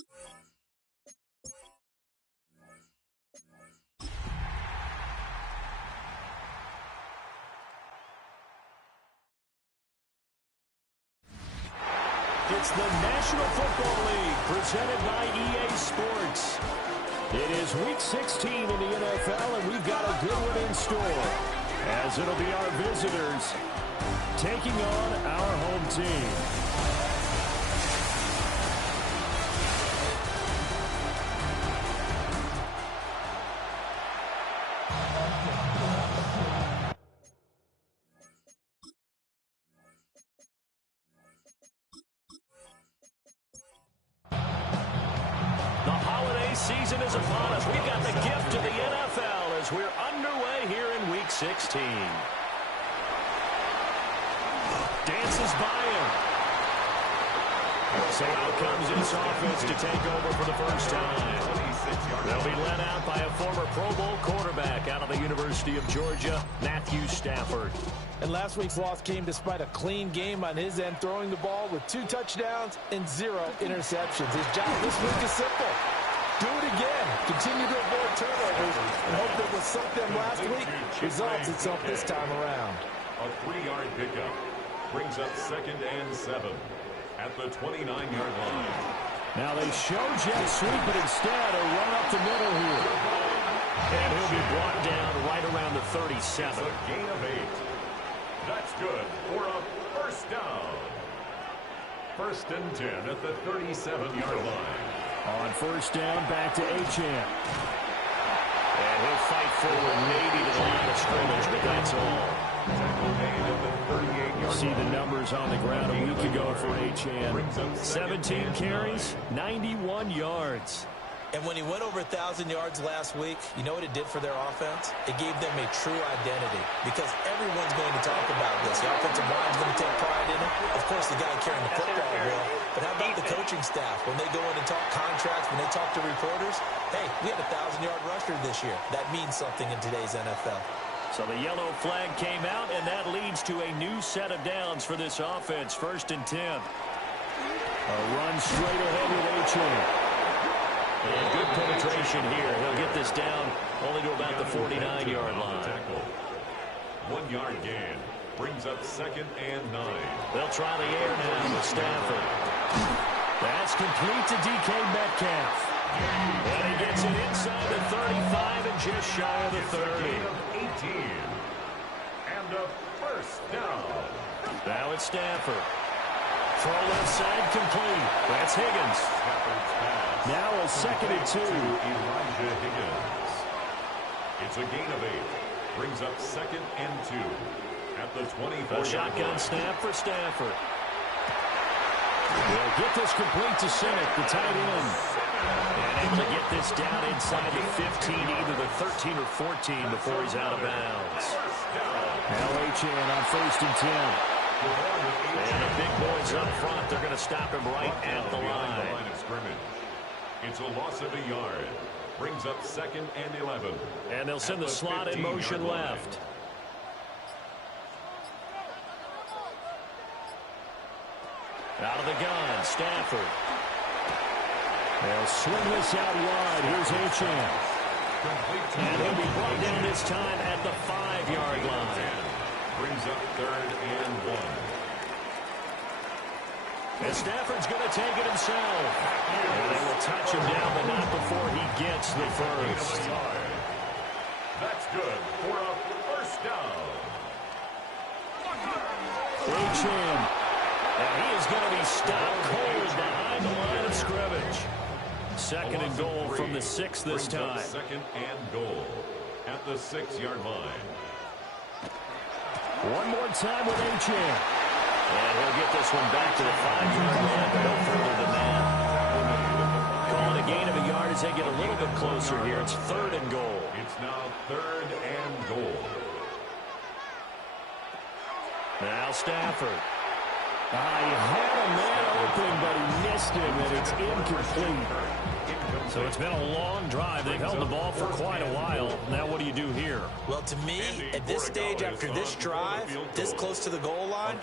It's the National Football League presented by EA Sports. It is Week 16 in the NFL, and we've got a good one in store, as it'll be our visitors taking on our home team. Season is upon us. We've got the gift of the NFL as we're underway here in Week 16. Dances by him. So out comes this offense to take over for the first time. They'll be led out by a former Pro Bowl quarterback out of the University of Georgia, Matthew Stafford. And last week's loss came despite a clean game on his end, throwing the ball with 2 touchdowns and 0 interceptions. His job this week is simple. Do it again. Continue to avoid turnovers and hope that what sunk them last week results itself this time around. A 3-yard pickup brings up 2nd and 7 at the 29-yard line. Now they show jet sweep, but instead a run up the middle here. And he'll be brought down right around the 37. It's a gain of 8. That's good for a first down. 1st and 10 at the 37-yard line. On first down, back to Achane. And he'll fight forward maybe to the line of scrimmage, but that's all. See the numbers on the ground a week ago for Achane. 17 carries, 91 yards. And when he went over 1,000 yards last week, you know what it did for their offense? It gave them a true identity because everyone's going to talk about this. The offensive line's going to take pride in it. Of course, the guy carrying the football will. But how about the coaching staff? When they go in and talk contracts, when they talk to reporters, hey, we had a 1,000-yard rusher this year. That means something in today's NFL. So the yellow flag came out, and that leads to a new set of downs for this offense. 1st and 10. A run straight ahead with Achane. And good penetration here. He'll get this down only to about the 49-yard line. 1-yard gain brings up 2nd and 9. They'll try the air now with Stafford. That's complete to DK Metcalf. And he gets it inside the 35 and just shy of the 30. 18. And a first down. Now it's Stafford. Throw left side complete. That's Higgins. Now a 2nd and 2. Elijah Higgins. It's a gain of 8. Brings up 2nd and 2 at the 24. A shotgun snap for Stafford. They'll get this complete to Sinnott, the tight end. And able to get this down inside the 15, either the 13 or 14 before he's out of bounds. Now Achane on 1st and 10. And the big boys up front, they're going to stop him right at the line. Of scrimmage. It's a loss of a yard. Brings up 2nd and 11. And they'll send the slot in motion left. Out of the gun, Stafford. They'll swing this out wide. Here's Achane. And he'll be brought down this time at the 5-yard line. Brings up 3rd and 1. And Stafford's going to take it himself. And they will touch him down, but not before he gets the first. That's good for a first down. Achane. And he is going to be stopped cold behind the line of scrimmage. 2nd and goal from the 6 this time. 2nd and goal at the 6-yard line. One more time with Achane. And he'll get this one back to the 5-yard line, but no further than that. Call it a gain of a yard as they get a little bit closer here. It's 3rd and goal. It's now 3rd and goal. Now Stafford. He had a man open, but he missed him, and it's incomplete. So it's been a long drive. They've held the ball for quite a while. Now what do you do here? Well, to me, at this stage, after this drive, this close to the goal line,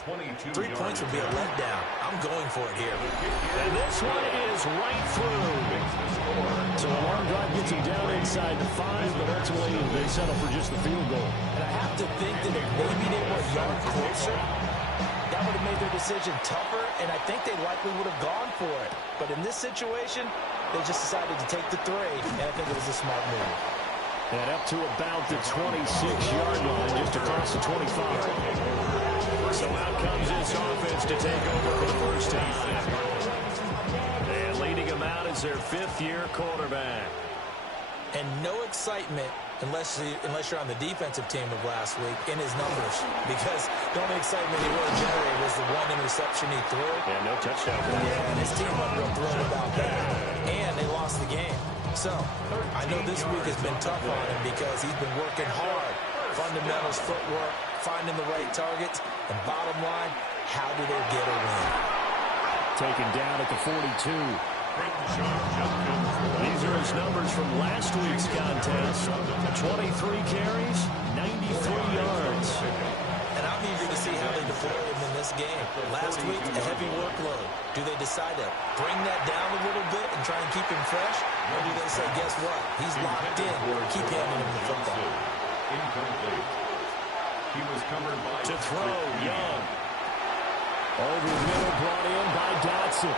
3 points would be a letdown. I'm going for it here. And this one is goes right through. So a long drive gets him down inside the 5, but ultimately they settle for just the field goal. And I have to think that if maybe they were a yard closer, that would have made their decision tougher, and I think they likely would have gone for it. But in this situation, they just decided to take the 3, and I think it was a smart move. And up to about the 26-yard line, just across the 25. So out comes this offense to take over for the first time. And leading them out is their 5th-year quarterback. And no excitement unless you're on the defensive team of last week in his numbers, because the only excitement he really generated was the 1 interception he threw. Yeah, no touchdown. Yeah, and his team wasn't real thrilled about that. And they lost the game. So I know this week has been tough on him because he's been working hard. Fundamentals, footwork, finding the right targets. And bottom line, how do they get a win? Taken down at the 42. These are his numbers from last week's contest. 23 carries, 93 yards. And I'm eager to see how they deploy him in this game. Last week, a heavy workload. Do they decide to bring that down a little bit and try and keep him fresh? Or do they say, guess what? He's locked in. Keep handing him the football. Incomplete. He was covered by to throw, Young. Over the middle, brought in by Dotson.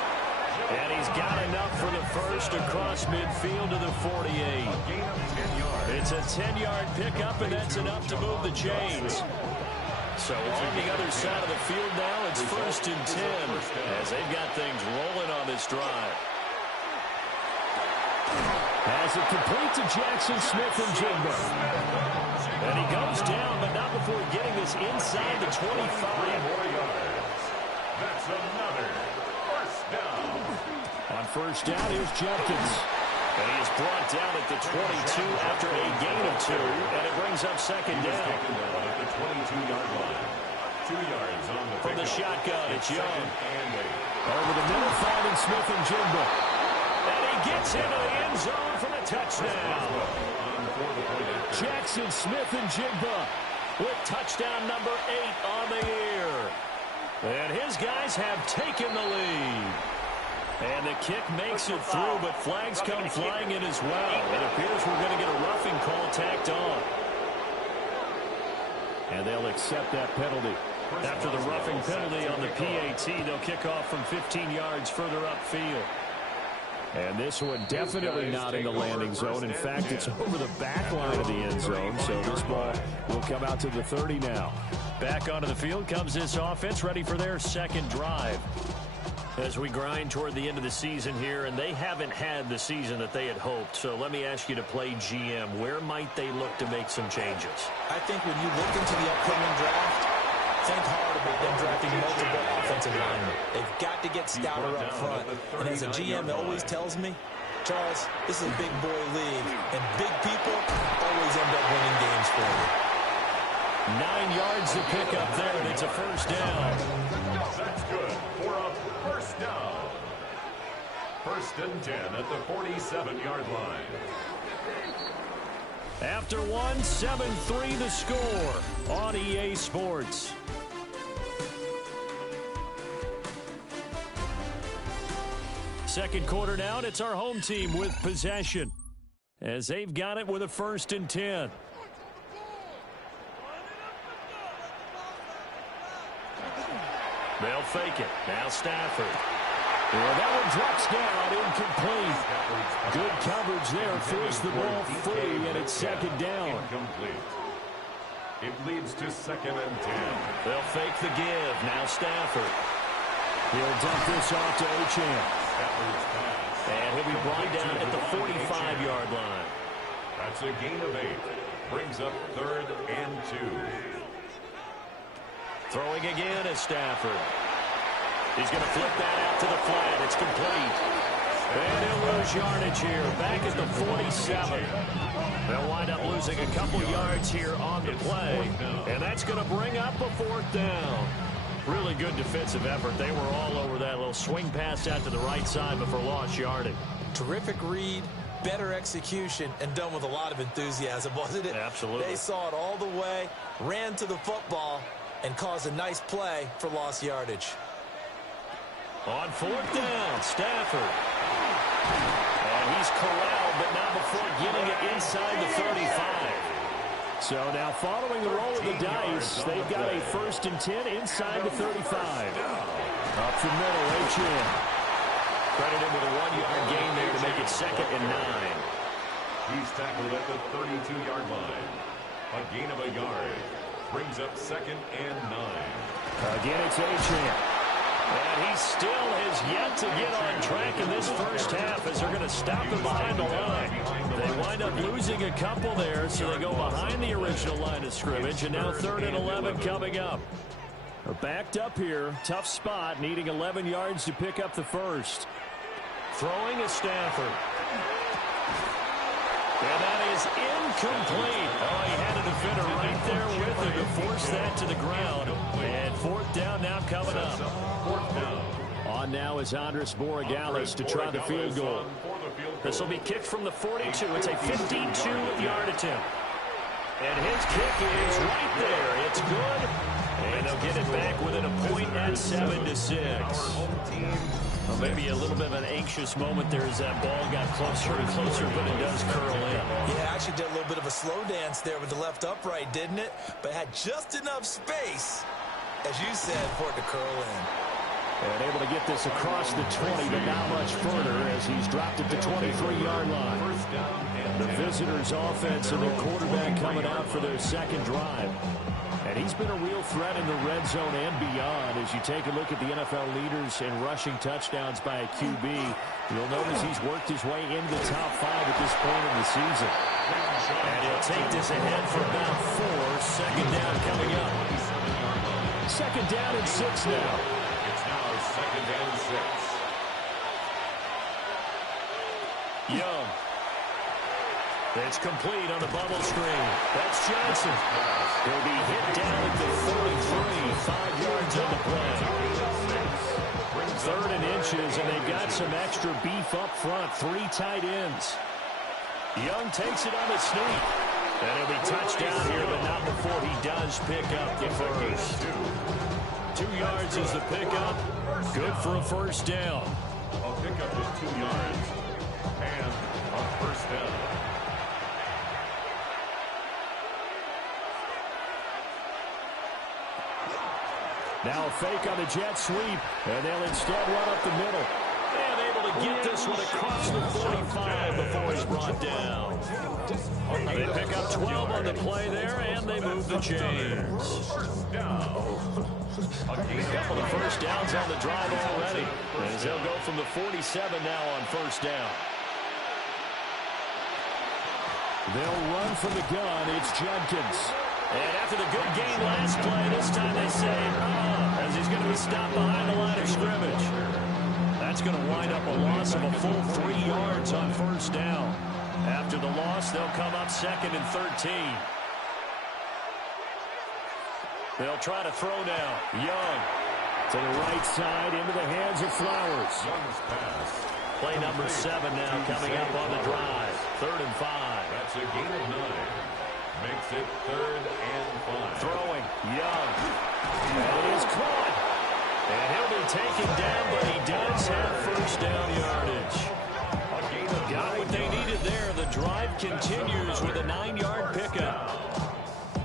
And he's got enough for the first across midfield to the 48. It's a 10-yard pickup, and that's enough to move the chains. So on the other side of the field now, it's 1st and 10 as they've got things rolling on this drive. Has it complete to Jackson Smith-Njigba. And he goes down, but not before getting this inside the 25. That's another first down. On first down, here's Jenkins. And he is brought down at the 22 after a gain of 2, and it brings up second down. At the 22-yard line. 2 yards on the from the shotgun, it's Young. Over the middle, finding Smith-Njigba. And he gets into the end zone for the touchdown. Jackson Smith-Njigba with touchdown number 8 on the year. And his guys have taken the lead. And the kick makes it through, but flags come flying in as well. It appears we're going to get a roughing call tacked on. And they'll accept that penalty. After the roughing penalty on the PAT, they'll kick off from 15 yards further upfield. And this one definitely not in the landing zone. In fact, it's over the back line of the end zone, so this ball will come out to the 30 now. Back onto the field comes this offense, ready for their second drive. As we grind toward the end of the season here, and they haven't had the season that they had hoped. So let me ask you to play GM. Where might they look to make some changes? I think when you look into the upcoming draft, think hard about them drafting multiple offensive linemen. They've got to get stouter up front. And as a GM always tells me, Charles, this is a big boy league, and big people always end up winning games for you. 9 yards to pick up there, and it's a first down. That's good for a first down. 1st and 10 at the 47-yard line. After one, 7-3 the score on EA Sports. Second quarter now, and it's our home team with possession, as they've got it with a 1st and 10. They'll fake it. Now Stafford. Well, that one drops down, incomplete. Good coverage there, forced the ball free, and it's second down. Incomplete. It leads to 2nd and 10. They'll fake the give. Now Stafford. He'll dump this off to Achane. And he'll be brought down at the 45-yard line. That's a gain of 8. Brings up 3rd and 2. Throwing again is Stafford. He's going to flip that out to the flat. It's complete. And he'll lose yardage here. Back at the 47. They'll wind up losing a couple yards here on the play. And that's going to bring up a 4th down. Really good defensive effort. They were all over that little swing pass out to the right side before lost yardage. Terrific read, better execution, and done with a lot of enthusiasm, wasn't it? Absolutely. They saw it all the way, ran to the football, and caused a nice play for lost yardage. On 4th down, Stafford. And he's corralled, but not before getting it inside the 35. So now following the roll of the dice, they've got a 1st and 10 inside the 35. Up the middle, H.N. Credit him with a 1-yard gain there to make it 2nd and 9. He's tackled at the 32-yard line. A gain of a yard. Brings up 2nd and 9. Again, it's H.N. And he still has yet to get on track in this first half as they're going to stop him behind the line. They wind up losing a couple there, so they go behind the original line of scrimmage, and now 3rd and 11 coming up. They're backed up here. Tough spot, needing 11 yards to pick up the first. Throwing is Stafford. And that is incomplete. Oh, he had a defender right there with him to force that to the ground. And 4th down now coming up. 4th down. On now is Andres Borregales to try the field goal. This will be kicked from the 42. It's a 52-yard attempt. And his kick is right there. It's good. And they'll get it back within a point at 7-6. Well, maybe a little bit of an anxious moment there as that ball got closer and closer, but it does curl in. Yeah, actually did a little bit of a slow dance there with the left upright, didn't it? But had just enough space, as you said, for it to curl in. And able to get this across the 20, but not much further as he's dropped it to 23-yard line. The visitors' offense and their quarterback coming out for their 2nd drive. And he's been a real threat in the red zone and beyond. As you take a look at the NFL leaders in rushing touchdowns by a QB, you'll notice he's worked his way into the top 5 at this point in the season. And he'll take this ahead for about 4. 2nd down coming up. 2nd down and 6 now. It's now 2nd and 6. Young. It's complete on the bubble screen. That's Johnson. He'll be hit down at the 43. 5 yards on the play. 3rd and inches, and they've got some extra beef up front. 3 tight ends. Young takes it on the sneak. And he'll be touched down here, but not before he does pick up the first. 2 yards is the pickup. Good for a 1st down. A pickup is 2 yards. And a 1st down. Now a fake on the jet sweep, and they'll instead run up the middle. And able to get this one across the 45 before he's brought down. They pick up 12 on the play there, and they move the chains. A couple of 1st downs on the drive already, as they'll go from the 47 now on 1st down. They'll run from the gun. It's Judkins. And after the good game last play, this time they say, as he's going to be stopped behind the line of scrimmage. That's going to wind up a loss of a full 3 yards on 1st down. After the loss, they'll come up 2nd and 13. They'll try to throw now. Young to the right side, into the hands of Flowers. Young's pass. Play number 7 now coming up on the drive. 3rd and 5. That's a gain of 9. Makes it 3rd and 5. Throwing. Young. And it is caught. And he'll be taken down, but he does have 1st down yardage. Got what they needed there. The drive continues with a 9-yard pickup.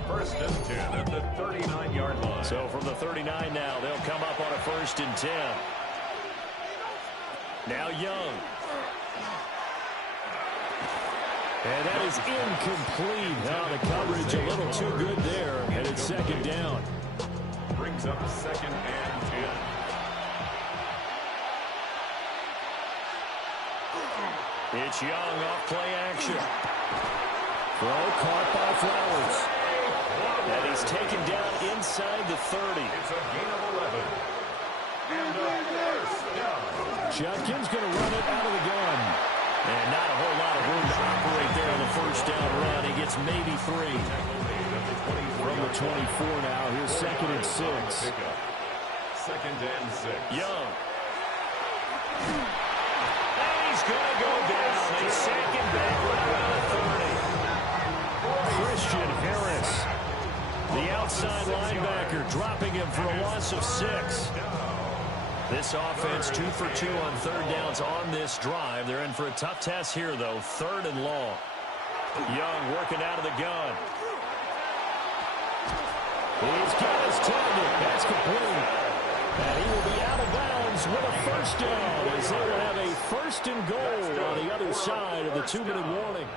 1st and 10 at the 39-yard line. So from the 39 now, they'll come up on a 1st and 10. Now Young. And that is incomplete. Now the coverage a little too good there, and it's 2nd down. Brings up 2nd and 10. It's Young off play action. Throw caught by Flowers. And he's taken down inside the 30. It's a gain of 11. And a 1st down. Judkins going to run it out of the gun. And not a whole lot of room to operate there on the 1st down run. He gets maybe 3. From the 24 now, here's 2nd and 6. 2nd and 6. Young. And he's going to go down. They sack him back right around the 30. Christian Harris, the outside linebacker, dropping him for a loss of 6. This offense 2 for 2 on third downs on this drive. They're in for a tough test here, though. 3rd and long. Young working out of the gun. He's got his target. That's complete. And he will be out of bounds with a first down as they will have a 1st and goal on the other side of the 2-minute warning.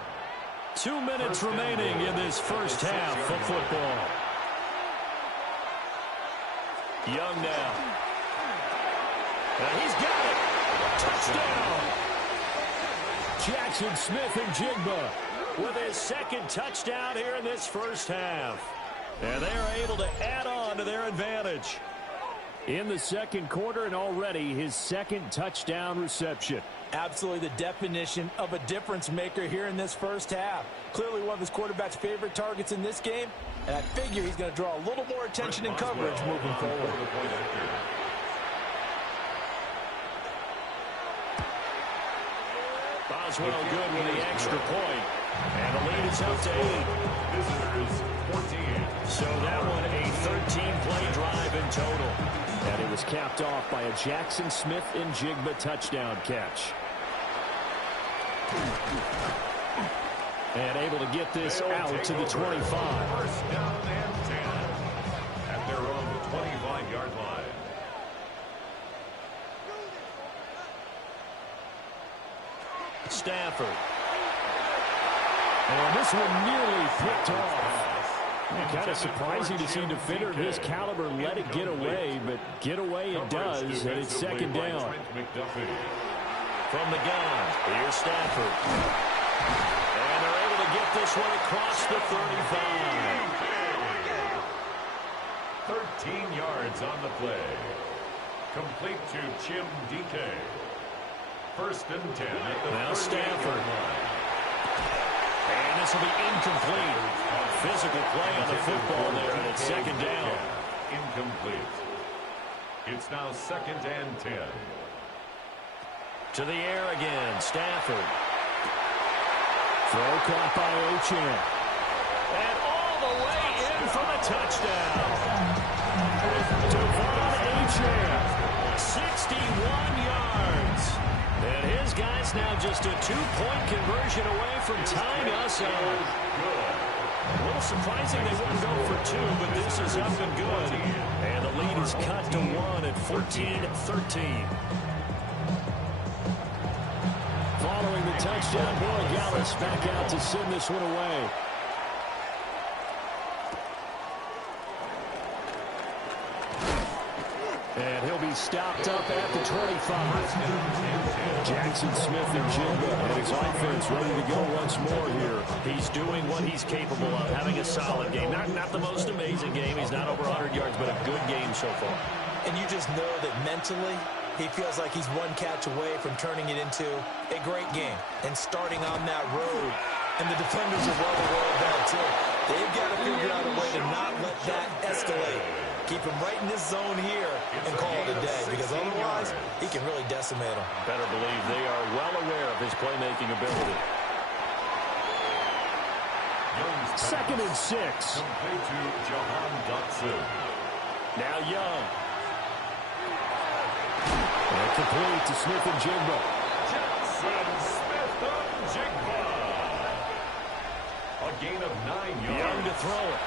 2 minutes remaining in this first half of football. Young now. And he's got it. Touchdown. Jackson Smith-Njigba with his 2nd touchdown here in this first half. And they are able to add on to their advantage. In the 2nd quarter, and already his 2nd touchdown reception. Absolutely the definition of a difference maker here in this first half. Clearly one of his quarterback's favorite targets in this game, and I figure he's going to draw a little more attention and coverage moving forward. Boswell good with the extra point. And the lead is up to 8. Visitors 14. So that one a 13-play drive in total. And it was capped off by a Jackson Smith-Njigba touchdown catch. And able to get this out to the 25. First down and 10 at their own 25-yard line. Stafford. And this one nearly picked off. Kind of surprising to see a defender of his caliber let it get away, but get away it does, and it's 2nd down. From the gun, here's Stafford. And they're able to get this one across the 35. 13 yards on the play. Complete to Chim DK. 1st and 10 at the now Stafford. And this will be incomplete. Physical play on the football there, and it's 2nd down. Incomplete. It's now 2nd and 10. To the air again, Stafford. Throw caught by Achane. And all the way in for the touchdown. Devon Achane, 61 yards. And his guy's now just a 2-point conversion away from tying us up. A little surprising they wouldn't go for 2, but this is up and good. And the lead is cut to 1 at 14-13. Following the touchdown, Borregales back out to send this one away. And he'll be stopped up at the 25. Jackson Smith-Njigba and his offense ready to go once more here. He's doing what he's capable of, having a solid game. Not the most amazing game. He's not over 100 yards, but a good game so far. And you just know that mentally, he feels like he's one catch away from turning it into a great game and starting on that road. And the defenders are well aware of that, too. They've got to figure out a way to not let that escalate. Keep him right in this zone here and call it a day, because otherwise he can really decimate him. Better believe they are well aware of his playmaking ability. 2nd and 6. Complete to Jahan Dotson. Now Young. And complete to Smith-Njigba. Jackson Smith-Njigba. A gain of 9 yards. Young to throw it.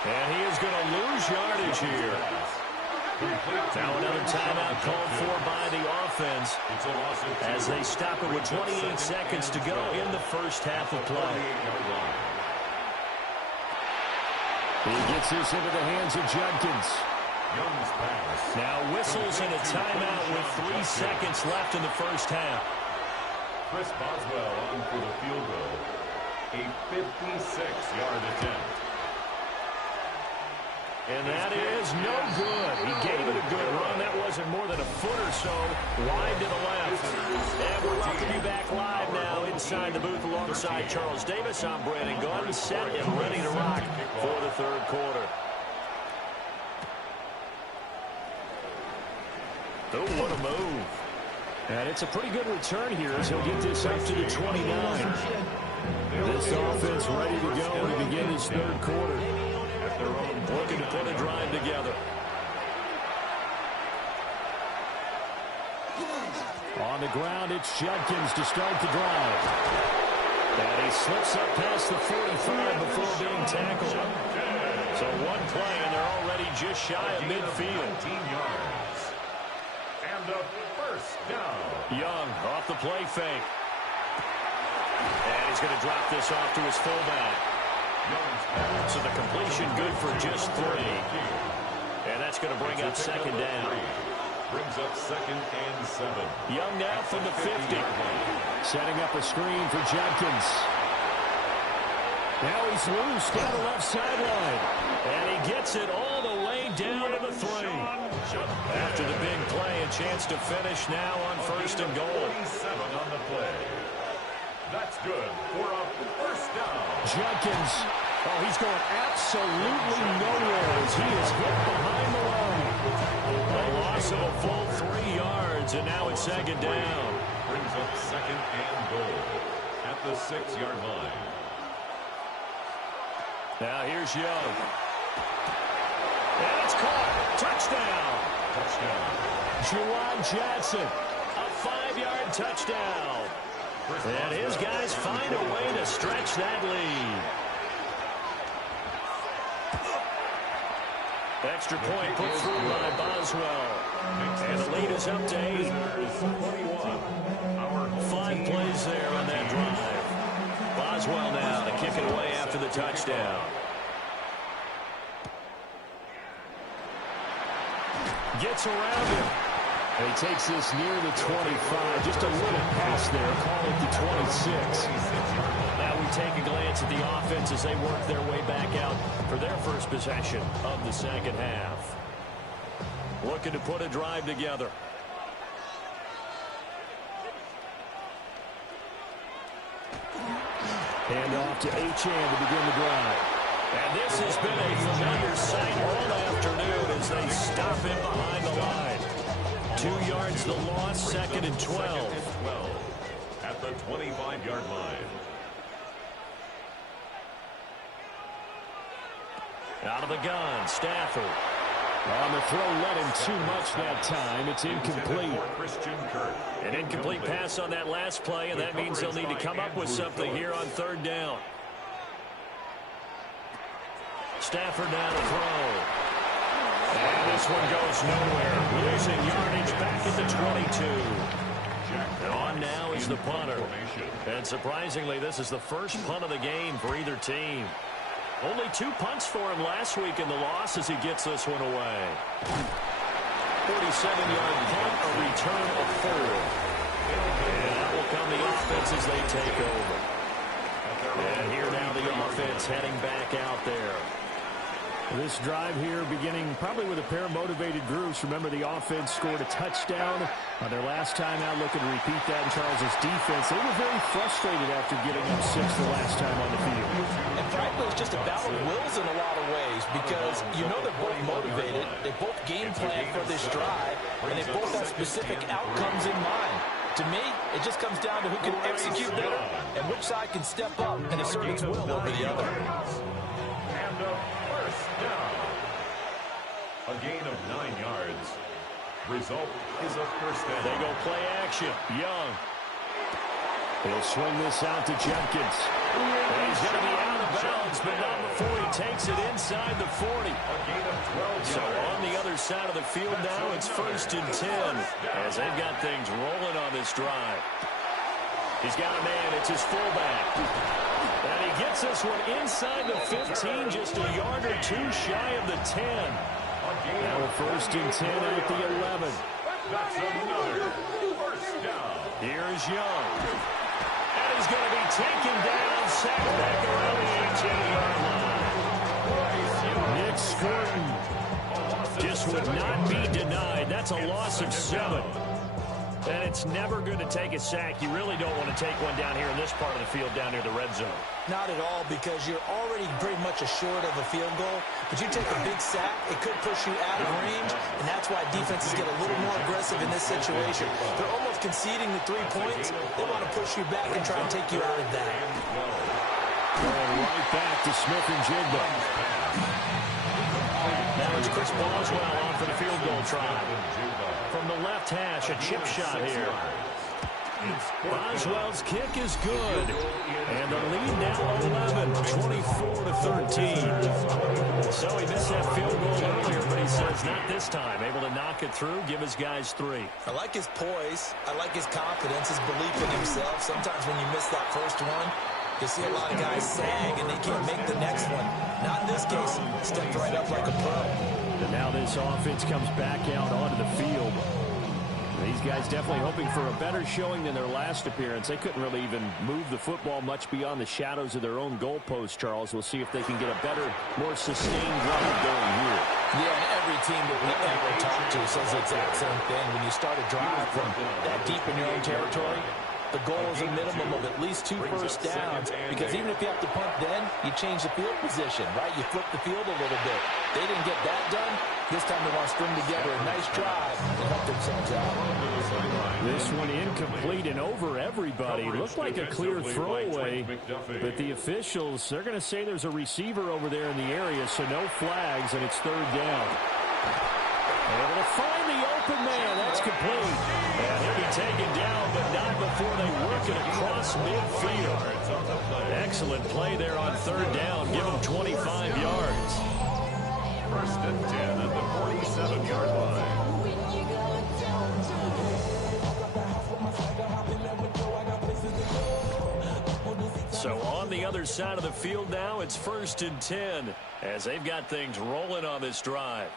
And he is going to lose yardage here. Now another timeout called for by the offense as they stop it with 28 seconds to go in the first half of play. He gets this into the hands of Judkins. Now whistles in a timeout with 3 seconds left in the first half. Chris Boswell on for the field goal. A 56-yard attempt. And that is no good. He gave it a good run. That wasn't more than a foot or so wide to the left. And we're welcome you back live now inside the booth alongside Charles Davis. I'm Brandon Gaudin, set and ready to rock for the 3rd quarter. Oh, what a move. And it's a pretty good return here as he'll get this up to the 29. This offense ready to go to begin this 3rd quarter. Looking to put a drive together. On the ground, it's Judkins to start the drive. And he slips up past the 45 before being tackled. So one play, and they're already just shy of midfield. 19 yards. And a first down. Young off the play fake. And he's going to drop this off to his fullback. So the completion good for just 3. And that's going to bring up second down. Brings up 2nd and 7. Young now from the 50. Setting up a screen for Judkins. Now he's loose down the left sideline. And he gets it all the way down to the 3. After the big play, a chance to finish now on 1st and goal. 47 on the play. That's good for a first down. Judkins. Oh, he's going absolutely nowhere as he is hit behind the line. A loss of a full 3 yards, and now it's second down. Brings up 2nd and goal at the 6-yard line. Now here's Young. And it's caught. Touchdown. Touchdown. Juwan Johnson. A 5-yard touchdown. And his guys find a way to stretch that lead. Extra point put through by Boswell. And the lead is up to 8. 5 plays there on that drive. Boswell now to kick it away after the touchdown. Gets around him. And he takes this near the 25. Just a little pass there. Call it the 26. Now we take a glance at the offense as they work their way back out for their first possession of the second half. Looking to put a drive together. Hand off to Achane to begin the drive. And this has been a familiar sight all afternoon as they stop him behind the line. 2 yards the loss, 2nd and 12. At the 25-yard line. Out of the gun, Stafford. On the throw, let him too much that time. It's incomplete. An incomplete pass on that last play, and that means they'll need to come up with something here on 3rd down. Stafford now to throw. And this one goes nowhere. Losing yardage back at the 22. And on now is the punter. And surprisingly, this is the first punt of the game for either team. Only 2 punts for him last week in the loss as he gets this one away. 47-yard punt, a return of 4. And out will come the offense as they take over. And here now the offense heading back out there. This drive here beginning probably with a pair of motivated groups. Remember, the offense scored a touchdown on their last time out. Looking to repeat that in Charles' defense. They were very frustrated after getting up 6 the last time on the field. And frankly, it's just a battle of wills in a lot of ways because you know they're both motivated. They both game plan for this drive, and they both have specific outcomes in mind. To me, it just comes down to who can execute better and which side can step up and assert its will over the other. And a first down. A gain of 9 yards. Result is a first down. They go play action. Young. He'll swing this out to Judkins. And he's going to be out of bounds, but not before he takes it inside the 40. A gain of 12 So yards. on the other side of the field now, it's 1st and 10 as they've got things rolling on this drive. He's got a man. It's his fullback. And he gets this one inside the 15, just a yard or 2 shy of the 10. Now a 1st and 10 at the 11. That's another first down. Here's Young. And he's going to be taken down, sacked back around the 18-yard line. Nick Scurton just would not be denied. That's a loss of 7. And it's never good to take a sack. You really don't want to take one down here in this part of the field down near the red zone. Not at all, because you're already pretty much assured of a field goal. But you take a big sack, it could push you out of range, and that's why defenses get a little more aggressive in this situation. They're almost conceding the 3 points. They want to push you back and try and take you out of that. Going right back to Smith and Jigba. Now it's Chris Boswell on for the field goal try. From the left hash, a chip shot here. Boswell's kick is good. And the lead now 11, 24-13. So he missed that field goal earlier, but he says not this time. Able to knock it through, give his guys 3. I like his poise. I like his confidence, his belief in himself. Sometimes when you miss that first one, you see a lot of guys sag and they can't make the next one. Not in this case. Stepped right up like a pro. And now this offense comes back out onto the field. These guys definitely hoping for a better showing than their last appearance. They couldn't really even move the football much beyond the shadows of their own goalpost, Charles. We'll see if they can get a better, more sustained drive going here. Yeah, and every team that we ever talk to says the exact same thing. When you start a drive from that deep in your own territory, the goal is a minimum of at least 2 first downs, because even if you have to punt then, you change the field position, right? You flip the field a little bit. They didn't get that done. This time they want to string together a nice drive and help themselves out. This one incomplete and over everybody. Looked like a clear throwaway, but the officials, they're going to say there's a receiver over there in the area, so no flags, and it's 3rd down. Able to find the open man. That's complete. And he'll be taken down, but not before they work it across midfield. Excellent play there on 3rd down. Give him 25 yards. 1st and 10 at the 47-yard line. So on the other side of the field now, it's 1st and 10 as they've got things rolling on this drive.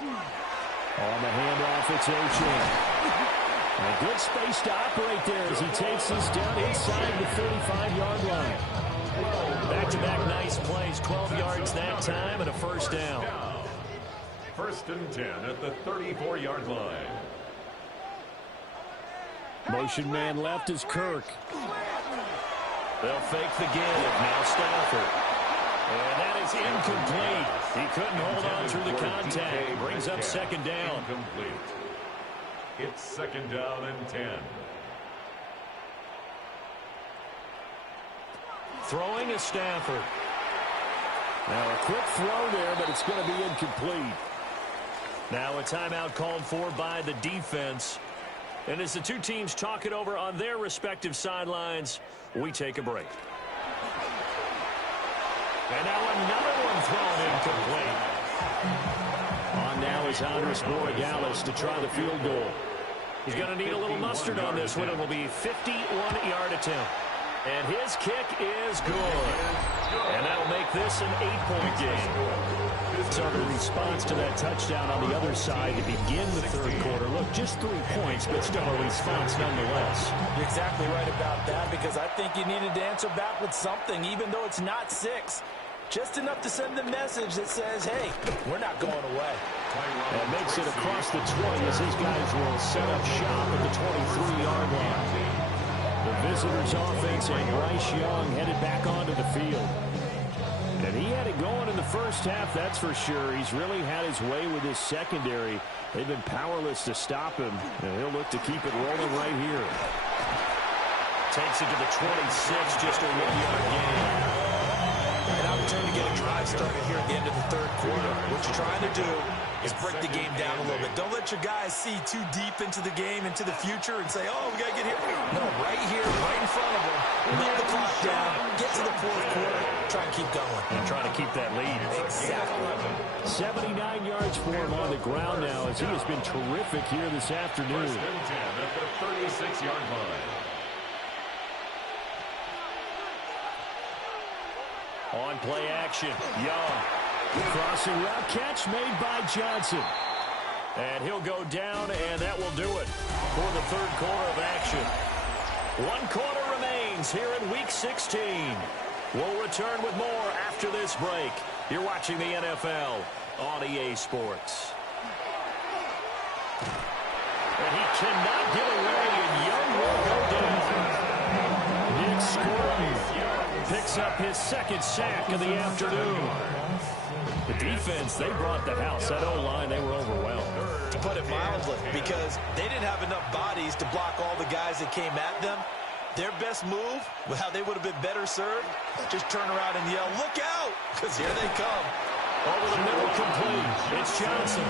On the handoff, it's Achane. A good space to operate there as he takes this down inside the 35-yard line. Back-to-back nice plays, 12 yards that time and a 1st down. 1st and 10 at the 34-yard line. Motion man left is Kirk. They'll fake the give. Now Stafford. And that is incomplete. He couldn't hold on through the contact. Brings up 2nd down. Incomplete. It's 2nd down and 10. Throwing is Stafford. Now a quick throw there, but it's going to be incomplete. Now a timeout called for by the defense. And as the two teams talk it over on their respective sidelines, we take a break. And now another one thrown incomplete. On now is Andres Borregales to try the field goal. He's going to need a little mustard on this one. It will be a 51-yard attempt. And his kick is good. And that'll make this an 8-point game. So the response to that touchdown on the other side to begin the 3rd quarter. Look, just 3 points, but still a response nonetheless. You're exactly right about that, because I think you needed to answer back with something, even though it's not 6. Just enough to send the message that says, hey, we're not going away. That makes it across the 20 as these guys will set up shop at the 23-yard line. The visitors' offense and Bryce Young headed back onto the field. And he had it going in the first half, that's for sure. He's really had his way with his secondary. They've been powerless to stop him, and he'll look to keep it rolling right here. Takes it to the 26, just a 1-yard gain. An opportunity to get a drive started here at the end of the 3rd quarter. What you're trying to do is break the game down a little bit. Don't let your guys see too deep into the game, into the future, and say, oh, we got to get here. No, right here, right in front of them. Let the clock down, get to the 4th quarter, try and keep going. And trying to keep that lead. Exactly. 79 yards for him on the ground now as he has been terrific here this afternoon. 1st and 10 at the 36-yard line. On play action, Young. Crossing route catch made by Johnson. And he'll go down, and that will do it for the 3rd quarter of action. 1 quarter remains here in Week 16. We'll return with more after this break. You're watching the NFL on EA Sports. And he cannot get away, and Young will go down. Nick Scurry picks up his 2nd sack of the afternoon. The defense, they brought the house. That O-line, they were overwhelmed. To put it mildly, because they didn't have enough bodies to block all the guys that came at them. Their best move, how they would have been better served, just turn around and yell, look out, because here they come. Over the middle, complete. It's Johnson.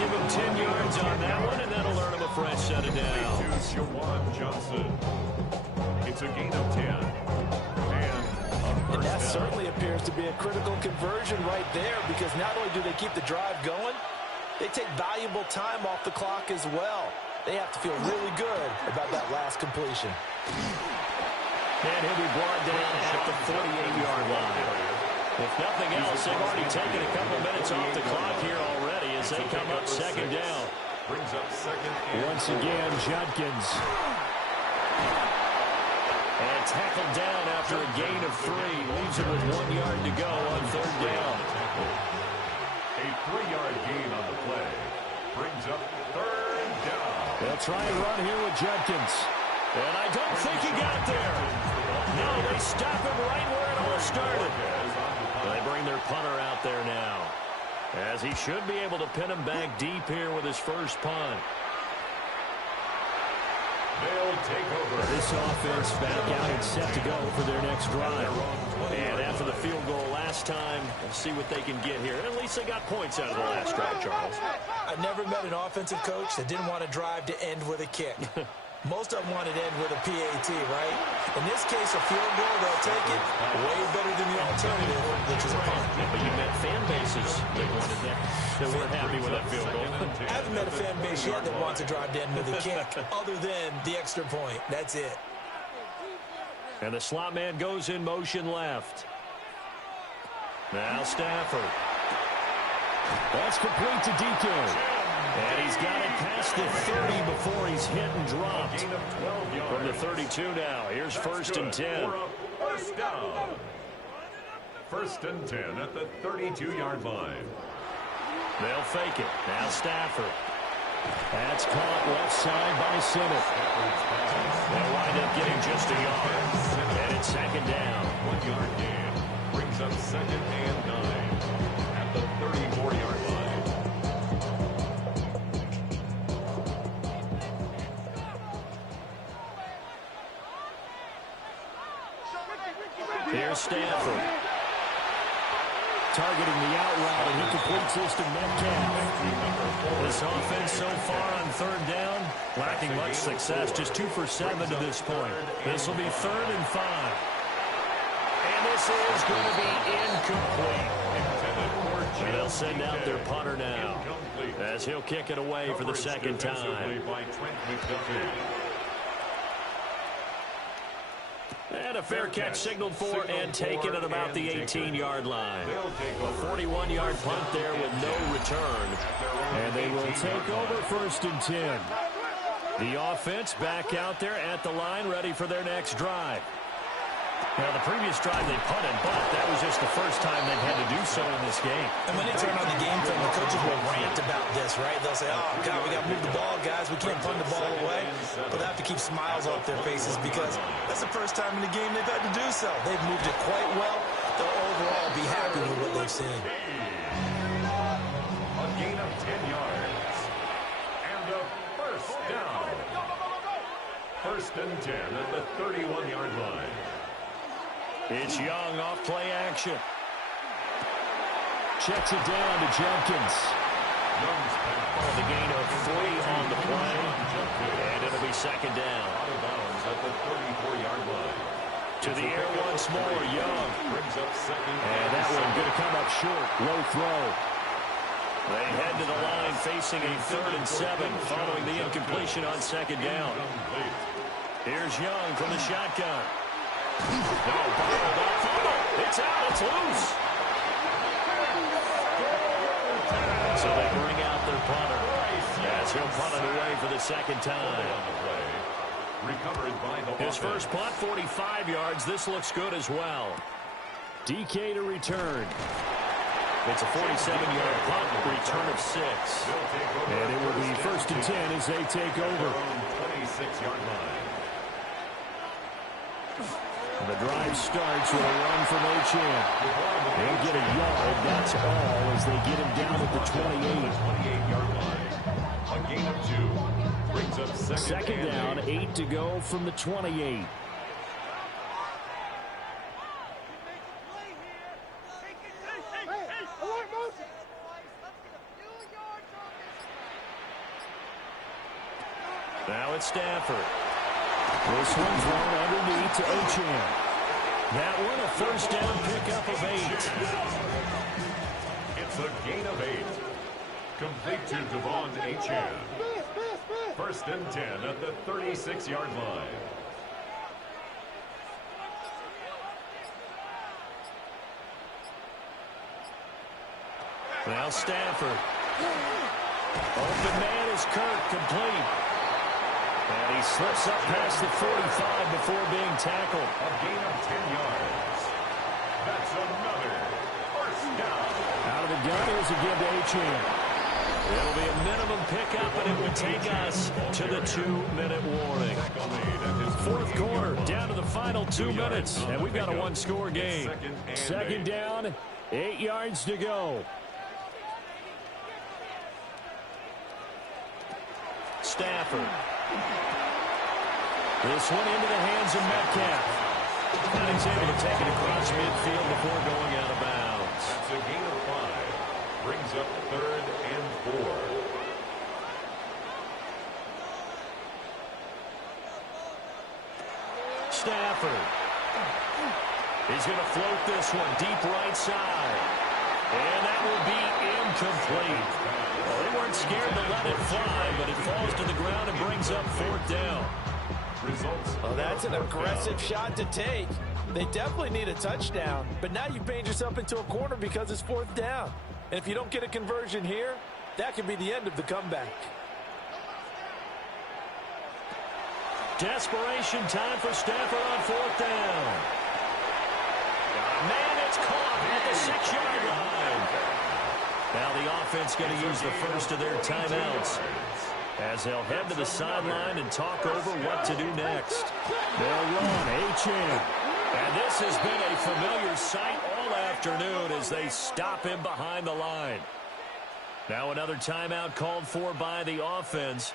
Give him 10 yards on that one, and that'll earn him a fresh set of downs. Juwan Johnson. It's a gain of 10. And that certainly appears to be a critical conversion right there, because not only do they keep the drive going, they take valuable time off the clock as well. They have to feel really good about that last completion. And he'll be brought down at the 48-yard line. If nothing else, they've already taken a couple minutes off the clock here already as they come up second down. Brings up second and once again, Judkins. And tackled down after a gain of 3. Leaves it with 1 yard to go on third down. A 3-yard gain on the play. Brings up third down. They'll try and run here with Judkins. And I don't think he got there. No, they stop him right where it all started. They bring their punter out there now, as he should be able to pin him back deep here with his first punt. They'll take over. This offense back out and set to go for their next drive. And after the field goal last time, we'll see what they can get here. At least they got points out of the last drive, Charles. I've never met an offensive coach that didn't want to drive to end with a kick. Most of them want it to end with a PAT, right? In this case, a field goal, they'll take it way better than the alternative, which is a punt. But you met fan bases that wanted that, that weren't happy with that field goal. I haven't met a fan base yet that wants to drive to end with a kick, other than the extra point. That's it. And the slot man goes in motion left. Now Stafford. That's complete to DK. And he's got it past the 30 before he's hit and dropped. From the 32 now. Here's first and 10. First down. First and 10 at the 32-yard line. They'll fake it. Now Stafford. That's caught left side by Simmons. They'll wind up getting just a yard. And it's second down. 1 yard gain. Brings up second and 9 at the 34-yard line. Here's Stafford. Targeting the out route, and he completes this to Metcalf. This offense so far on third down, lacking much success. Just 2 for 7 to this point. This will be 3rd and 5. And this is going to be incomplete. And they'll send out their punter now, as he'll kick it away for the second time. And a fair catch signaled for and taken at about the 18-yard line. A 41-yard punt there with no return. And they will take over first and 10. The offense back out there at the line, ready for their next drive. Now, the previous drive they punted, but that was just the first time they've had to do so in this game. And when they turn on the game film, the coaches will rant about this, right? They'll say, oh, God, we got to move the ball, guys. We can't punt the ball away. But they have to keep smiles off their faces because that's the first time in the game they've had to do so. They've moved it quite well. They'll overall be happy with what they've seen. A gain of 10 yards. And a first down. First and 10 at the 31-yard line. It's Young off play action. Checks it down to Jenkins. The gain of 3 on the play. And it'll be second down. Out of bounds at the 34-yard line. To the air once more, Young. Brings up second. And that one going to come up short. Low throw. They head to the line facing a 3rd and 7 following the incompletion on second down. Here's Young from the shotgun. No, it's out, it's loose. So they bring out their punter, as he'll punt it away for the second time. His first punt, 45 yards. This looks good as well. DK to return. It's a 47-yard punt, return of 6. And it will be first and 10 as they take over. 26-yard line. The drive starts with a run from Achane. They'll get a yard, that's all, as they get him down at the 28-yard line. A gain of 2. Brings up second down, 8 to go from the 28. Matt Stafford. This one thrown underneath to Achane. That one a first down pickup of 8. It's a gain of 8. Complete to Devon Achane. First and 10 at the 36-yard line. Now Stafford. Open man is Kirk, complete. And he slips up past the 45 before being tackled. A gain of 10 yards. That's another first down. Out of the gun, here's a give to Achane. It'll be a minimum pickup, and it will take us to the 2-minute warning. Fourth quarter, down to the final 2 minutes, and we've got a one-score game. Second down, 8 yards to go. Stafford. This one into the hands of Metcalf. And he's able to take it across midfield before going out of bounds. That's a gain of 5. Brings up 3rd and 4. Stafford. He's going to float this one deep right side. And that will be incomplete. Well, they weren't scared to let it fly, but it falls to the ground and brings up 4th down. Well, that's an aggressive shot to take. They definitely need a touchdown, but now you've made yourself into a corner because it's 4th down. And if you don't get a conversion here, that could be the end of the comeback. Desperation time for Stafford on 4th down. Man, it's caught at the 6-yard line. Now the offense going to use the first of their timeouts as they'll head to the sideline and talk over what to do next. They'll run Achane. And this has been a familiar sight all afternoon as they stop him behind the line. Now another timeout called for by the offense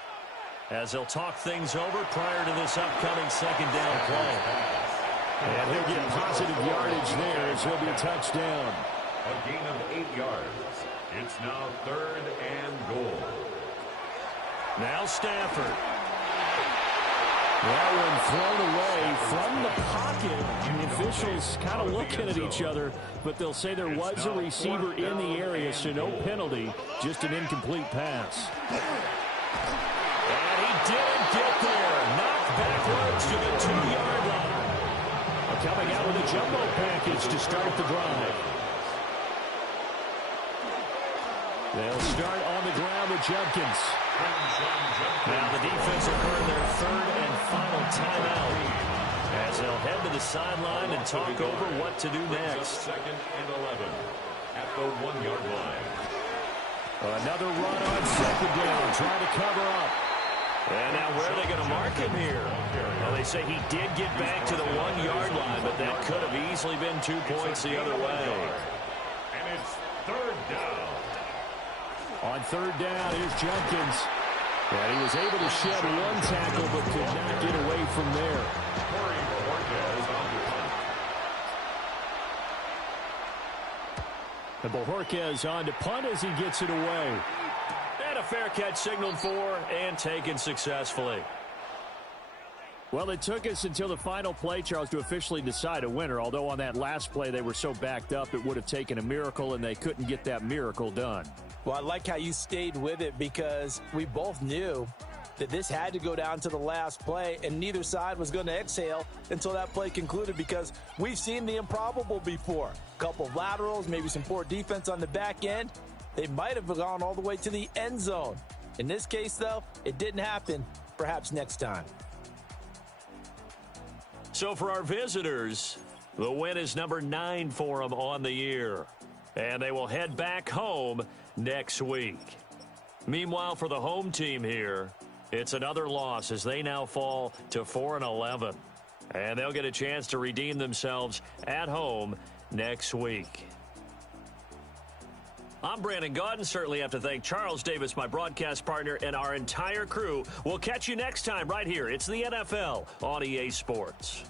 as they'll talk things over prior to this upcoming second down play. And he'll get positive yardage there as he'll be a touchdown. A gain of 8 yards. It's now 3rd and goal. Now Stafford. That one thrown away from the pocket. And the officials kind of looking at each other, but they'll say there was a receiver in the area, so no penalty, just an incomplete pass. And he didn't get there. Knocked backwards to the 2-yard line. Coming out with a jumbo package to start the drive. They'll start on the ground with Judkins. Now the defense will earn their 3rd and final timeout as they'll head to the sideline and talk over what to do next. 2nd and 11 at the 1-yard line. Another run on 2nd down, trying to cover up. And now where are they going to mark him here? Well, they say he did get back to the 1-yard line, but that could have easily been 2 points the other way. And it's 3rd down. On 3rd down, here's Judkins. And he was able to shed one tackle, but could not get away from there. Corey Bojorquez on the punt. And Bojorquez on to punt as he gets it away. And a fair catch signaled for and taken successfully. Well, it took us until the final play, Charles, to officially decide a winner, although on that last play they were so backed up it would have taken a miracle, and they couldn't get that miracle done. Well, I like how you stayed with it because we both knew that this had to go down to the last play, and neither side was going to exhale until that play concluded because we've seen the improbable before. A couple of laterals, maybe some poor defense on the back end. They might have gone all the way to the end zone. In this case, though, it didn't happen. Perhaps next time. So for our visitors, the win is number 9 for them on the year. And they will head back home next week. Meanwhile, for the home team here, it's another loss as they now fall to 4-11. And they'll get a chance to redeem themselves at home next week. I'm Brandon Gaudin. Certainly have to thank Charles Davis, my broadcast partner, and our entire crew. We'll catch you next time right here. It's the NFL on EA Sports.